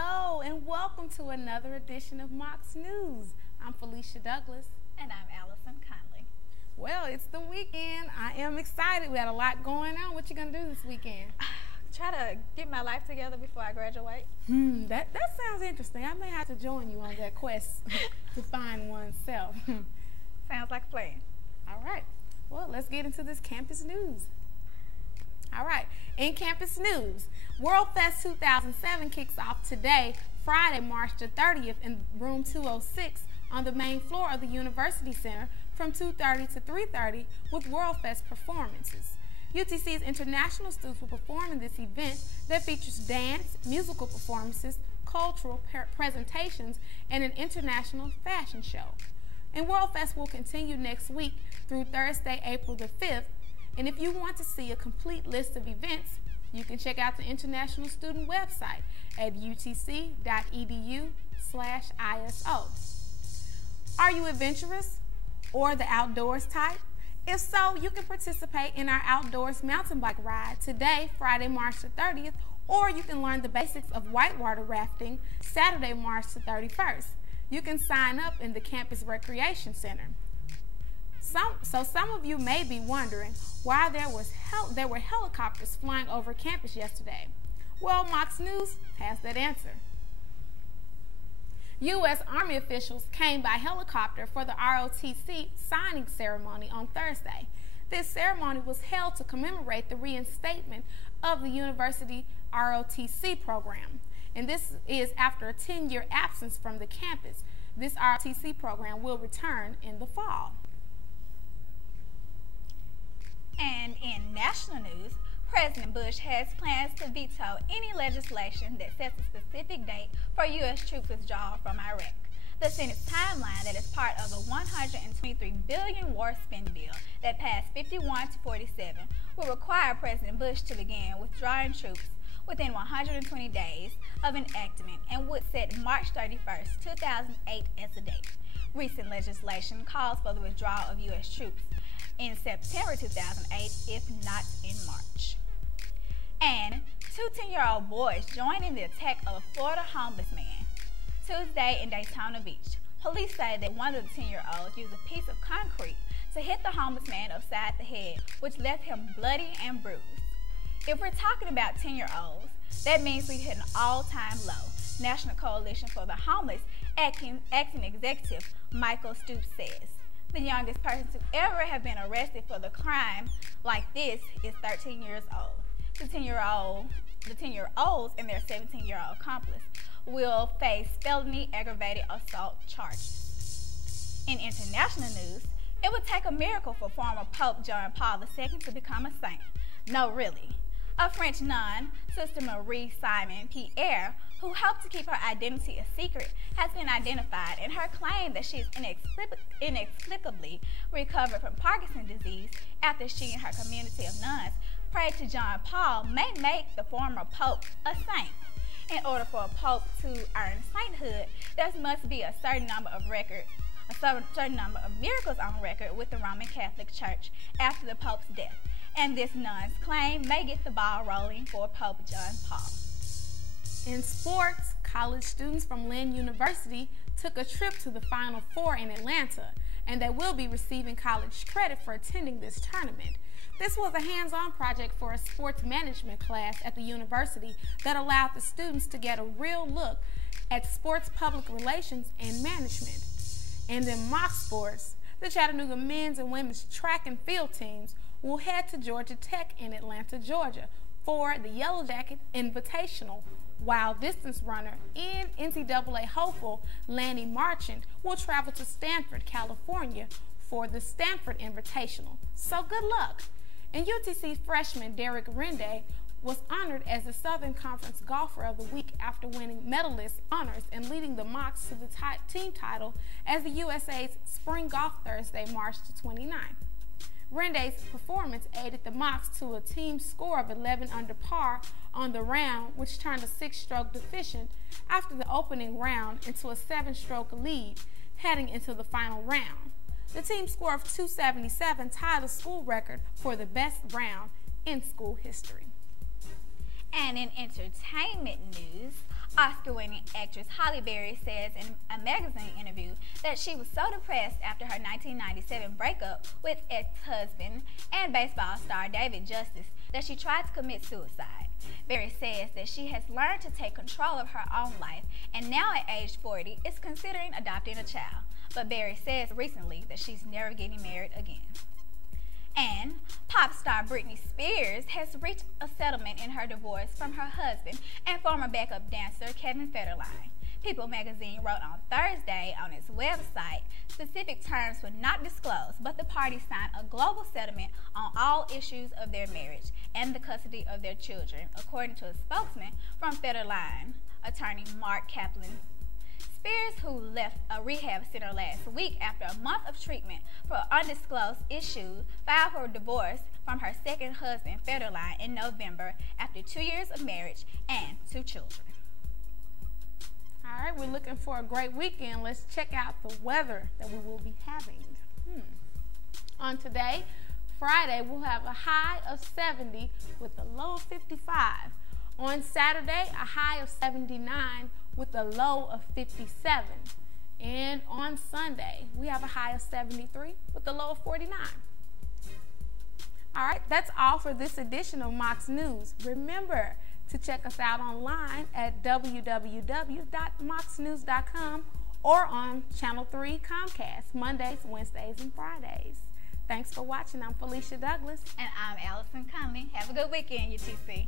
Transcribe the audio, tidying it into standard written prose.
Hello, and welcome to another edition of Mox News. I'm Felicia Douglas. And I'm Allison Conley. Well, it's the weekend. I am excited. We had a lot going on. What you going to do this weekend? Try to get my life together before I graduate. That sounds interesting. I may have to join you on that quest to find oneself. Sounds like a plan. All right. Well, let's get into this campus news. All right. In campus news, World Fest 2007 kicks off today, Friday, March the 30th, in room 206 on the main floor of the University Center from 2:30 to 3:30 with World Fest performances. UTC's international students will perform in this event that features dance, musical performances, cultural presentations, and an international fashion show. And World Fest will continue next week through Thursday, April the 5th. And if you want to see a complete list of events, you can check out the International Student website at utc.edu/ISO. Are you adventurous or the outdoors type? If so, you can participate in our outdoors mountain bike ride today, Friday, March the 30th, or you can learn the basics of whitewater rafting Saturday, March the 31st. You can sign up in the Campus Recreation Center. Some of you may be wondering why there were helicopters flying over campus yesterday. Well, Mox News has that answer. U.S. Army officials came by helicopter for the ROTC signing ceremony on Thursday. This ceremony was held to commemorate the reinstatement of the university ROTC program, and this is after a 10-year absence from the campus. This ROTC program will return in the fall. And in national news, President Bush has plans to veto any legislation that sets a specific date for U.S. troops withdrawal from Iraq. The Senate's timeline that is part of the $123 billion war spending bill that passed 51 to 47 will require President Bush to begin withdrawing troops within 120 days of enactment and would set March 31st, 2008 as the date. Recent legislation calls for the withdrawal of U.S. troops in September 2008, if not in March. And two 10-year-old boys joined in the attack of a Florida homeless man Tuesday in Daytona Beach. Police say that one of the 10-year-olds used a piece of concrete to hit the homeless man upside the head, which left him bloody and bruised. If we're talking about 10-year-olds, that means we hit an all-time low. National Coalition for the Homeless acting executive Michael Stoops says. The youngest person to ever have been arrested for the crime like this is 13 years old. The 10-year-olds and their 17-year-old accomplice will face felony aggravated assault charges. In international news, it would take a miracle for former Pope John Paul II to become a saint. No, really. A French nun, Sister Marie Simon Pierre, who hoped to keep her identity a secret, has been identified, and her claim that she is inexplicably recovered from Parkinson's disease after she and her community of nuns prayed to John Paul may make the former pope a saint. In order for a pope to earn sainthood, there must be a certain number of miracles on record with the Roman Catholic Church after the pope's death, and this nun's claim may get the ball rolling for Pope John Paul. In sports, college students from Lynn University took a trip to the Final Four in Atlanta, and they will be receiving college credit for attending this tournament. This was a hands-on project for a sports management class at the university that allowed the students to get a real look at sports public relations and management. And in mock sports, the Chattanooga men's and women's track and field teams will head to Georgia Tech in Atlanta, Georgia for the Yellow Jacket Invitational, while distance runner and NCAA hopeful Lanny Marchant will travel to Stanford, California for the Stanford Invitational. So good luck. And UTC freshman Derek Rende was honored as the Southern Conference Golfer of the Week after winning medalist honors and leading the Mocs to the team title as the USA's Spring Golf Thursday, March 29. Rende's performance aided the Mocs to a team score of 11 under par on the round, which turned a 6-stroke deficient after the opening round into a 7-stroke lead heading into the final round. The team score of 277 tied the school record for the best round in school history. And in entertainment news, Oscar-winning actress Halle Berry says in a magazine interview that she was so depressed after her 1997 breakup with ex-husband and baseball star David Justice that she tried to commit suicide. Berry says that she has learned to take control of her own life and now at age 40 is considering adopting a child. But Berry says recently that she's never getting married again. And pop star Britney Spears has reached a settlement in her divorce from her husband and former backup dancer Kevin Federline. People magazine wrote on Thursday on its website specific terms were not disclosed, but the parties signed a global settlement on all issues of their marriage and the custody of their children, according to a spokesman from Federline, attorney Mark Kaplan. Spears, who left a rehab center last week after a month of treatment for undisclosed issues, filed for divorce from her second husband, Federline, in November after 2 years of marriage and 2 children. All right, we're looking for a great weekend. Let's check out the weather that we will be having. On today, Friday, we'll have a high of 70 with a low of 55. On Saturday, a high of 79 with a low of 57. And on Sunday, we have a high of 73 with a low of 49. All right, that's all for this edition of Mox News. Remember to check us out online at www.moxnews.com or on Channel 3 Comcast, Mondays, Wednesdays, and Fridays. Thanks for watching. I'm Felicia Douglas. And I'm Allison Conley. Have a good weekend, UTC.